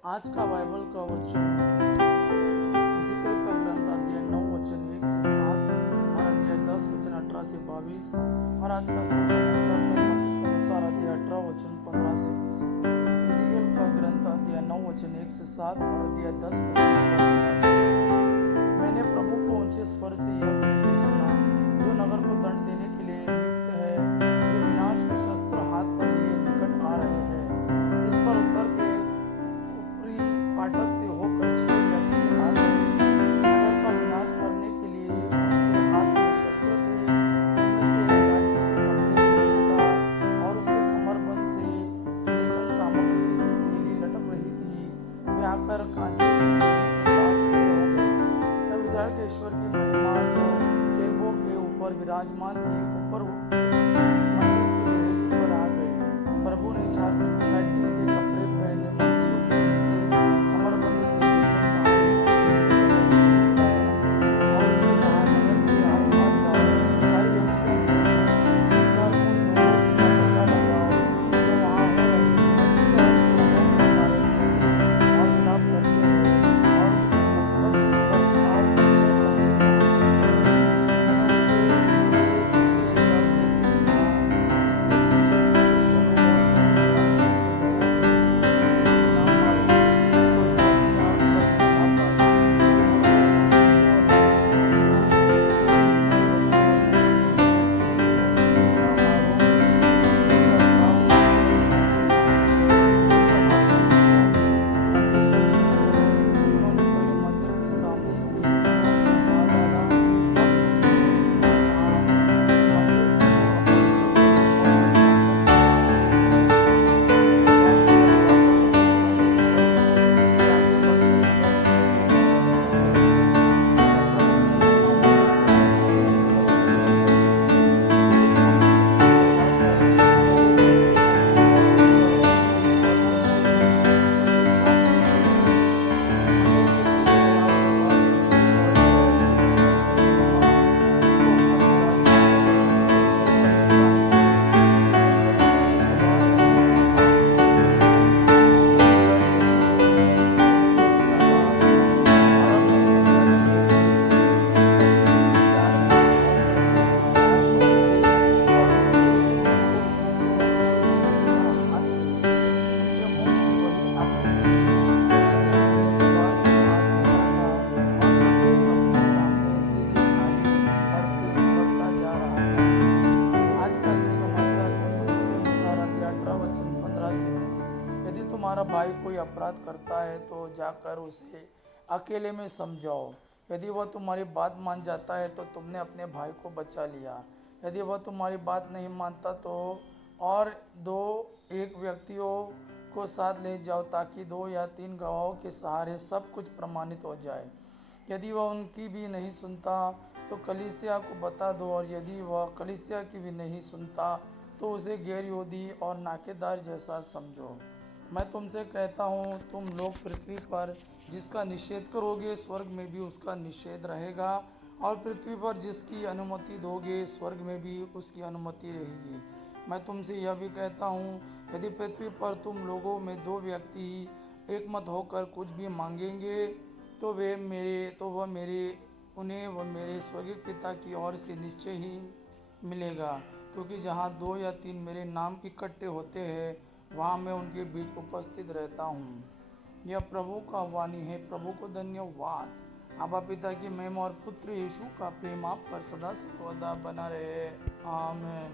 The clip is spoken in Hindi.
आज का बाइबल का वचन इज़ेकियेल का ग्रंथ अध्याय 9 वचन 1 से 7 और अध्याय 10 वचन 18 से 22 और आज का सुसमाचार सम्मति के अनुसार अध्याय 18 वचन 15 से 20। इज़ेकियेल का ग्रंथ अध्याय 9 वचन 1 से 7 और अध्याय 10 वचन 18 से 22। मैंने प्रभु को ऊंचे स्वर से यह कहते सुना, जो नगर को दंड देने के लिए नियुक्त है, वे विनाश के शस्त्र हाथ पर लिए निकट आ रहे हैं। इस पर उत्तर के फाटक से होकर 6 व्यक्ति आ गए। नगर का विनाश करने के लिए उनके हाथ में शस्त्र थे। उनमें से एक चाटी के कपड़े पहने था और उसके कमरबंद से लेखन सामग्री की थैली लटक रही थी। वे आकर कांसे की वेदी के पास खड़े हो गए। तब इस्राएल के ईश्वर की महिमा जो केरूबों के ऊपर विराजमान थी, ऊपर मंदिर की देहली पर आ गई। प्रभु ने छाटी के कपड़े पहने मनुष्य को जिसके कमरबंद से लेखन सामग्री की थैली लटक रही थी बुलाया और उससे कहा, नगर के आर पार जाओ, सारे यरूशलेम में घूमकर उन लोगों का पता लगाओ जो वहाँ हो रहे विभत्स जुल्मों के कारण रोते और विलाप करते हैं, और उनके मस्तक पर घाव अक्षर का चिन्ह अंकित करो। मैंने उससे यह कहते सुना, इसके पीछे पीछे चलो और सभी निवासियों को दया की ना मारो, कोई कष्ट ना पाए, कोई बड़ों को नहीं बोलते हो, बूढ़े नहीं बच्चों स्त्रियों को दया किए बिना ना मारो, कि उनके पर घाव अक्षरों का चिन्ह अंकित है, उन पर हाथ मत लगाओ। मंदिर से शुरू करो। उन्होंने पहले मंदिर के सामने के घरों को मार डाला। तब उसने उनसे कहा, मंदिर को अपवित्र करो और वर्तमान बंदी का नाश करो। इसके बाद वे हत्या का पश्चाताप कर वे आगे बढ़कर नगर के लोगों का पलटवार किया। तब प्रभु की महिमा मूर्ति बनाने से और सेवा करके यरूशलेम की जगह पर खड़े व्यक्ति जमीन पर गिरे और मंदिर के सामने चले गए। मंदिर के पूरे द्वार के पास उनके बड़े भय के ईश्वर की महिमा उनको हर तरफ छाए रही। वे बलि चढ़ाने के समय कभी तलवार या कभी बाण से गिरते समय उसकी गर्दन में से गुजरने का था। अरब में संध्या की वेदी प्रत्येक दिन 4 दिन और प्रत्येक दिन 4 पहर थे, और उनके बंधुओं में जो मनुष्य के जैसा हाथ थे, उनके मुंह में वही आकृति थी जैसे मैंने द्वार के पास देखा था, और प्रत्येक अपने सामने सीधे आगे बढ़ता जा रहा था। आज का सुसमाचार सम्मति के अनुसार अध्याय 18 वचन 15 से 20। यदि तुम्हारा भाई कोई अपराध करता है तो जाकर उसे अकेले में समझाओ। यदि वह तुम्हारी बात मान जाता है तो तुमने अपने भाई को बचा लिया। यदि वह तुम्हारी बात नहीं मानता तो और 2-1 व्यक्तियों को साथ ले जाओ, ताकि 2 या 3 गवाहों के सहारे सब कुछ प्रमाणित हो जाए। यदि वह उनकी भी नहीं सुनता तो कलीसिया को बता दो, और यदि वह कलीसिया की भी नहीं सुनता तो उसे गैर यहूदी और नाकेदार जैसा समझो। मैं तुमसे कहता हूँ, तुम लोग पृथ्वी पर जिसका निषेध करोगे, स्वर्ग में भी उसका निषेध रहेगा, और पृथ्वी पर जिसकी अनुमति दोगे, स्वर्ग में भी उसकी अनुमति रहेगी। मैं तुमसे यह भी कहता हूँ, यदि पृथ्वी पर तुम लोगों में 2 व्यक्ति एकमत होकर कुछ भी मांगेंगे तो उन्हें वह मेरे स्वर्गीय पिता की ओर से निश्चय ही मिलेगा। क्योंकि जहाँ 2 या 3 मेरे नाम इकट्ठे होते हैं, वहाँ मैं उनके बीच उपस्थित रहता हूँ। यह प्रभु का वाणी है। प्रभु को धन्यवाद। आबा पिता की महिमा और पुत्र यीशु का प्रेम आप पर सदा सर्वदा बना रहे। आमीन।